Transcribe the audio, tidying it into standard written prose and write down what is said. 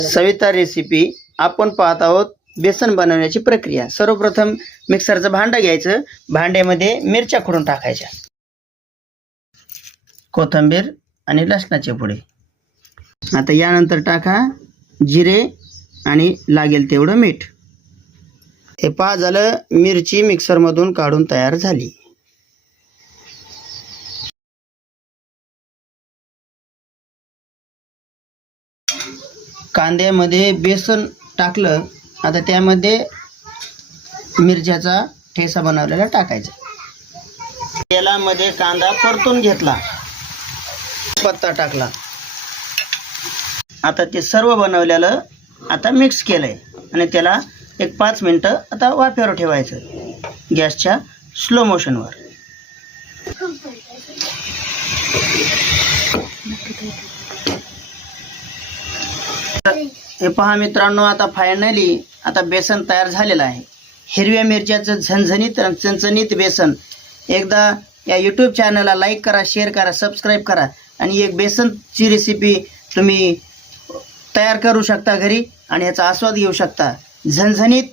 Savita recipe आपण पाहत आहोत बेसन बनवण्याची प्रक्रिया। सर्वप्रथम मिक्सरचं भांडं घ्यायचं, भांड्यामध्ये मिरच्या खोडून टाकायच्या, कोथिंबीर आणि लसणाचे पुडे। आता यानंतर टाका जिरे आणि लागेल तेवढं मीठ। हे पहा झालं, मिरची मिक्सर मधून काढून तयार झाली। कांद्यामध्ये बेसन टाकलं, आता त्यामध्ये मिरच्याचा ठेसा बनवलेला टाकायचा। तेलामध्ये कांदा परतून घेतला, पत्ता टाकला। आता ते सर्व बनवलेलं आता मिक्स केलंय आणि त्याला एक 5 मिनिटं आता वाफेवर ठेवायचं गॅसच्या स्लो मोशनवर। हे पहा मित्रांनो, आता फायनली आता बेसन तयार झालेलं आहे। हिरव्या मिरच्याचं झणझणीत चणचणीत बेसन। एकदा या यूट्यूब चॅनलला लाईक करा, शेअर करा, सबस्क्राईब करा आणि एक बेसनची रेसिपी तुम्ही तयार करू शकता घरी आणि याचा आस्वाद घेऊ शकता। झणझणीत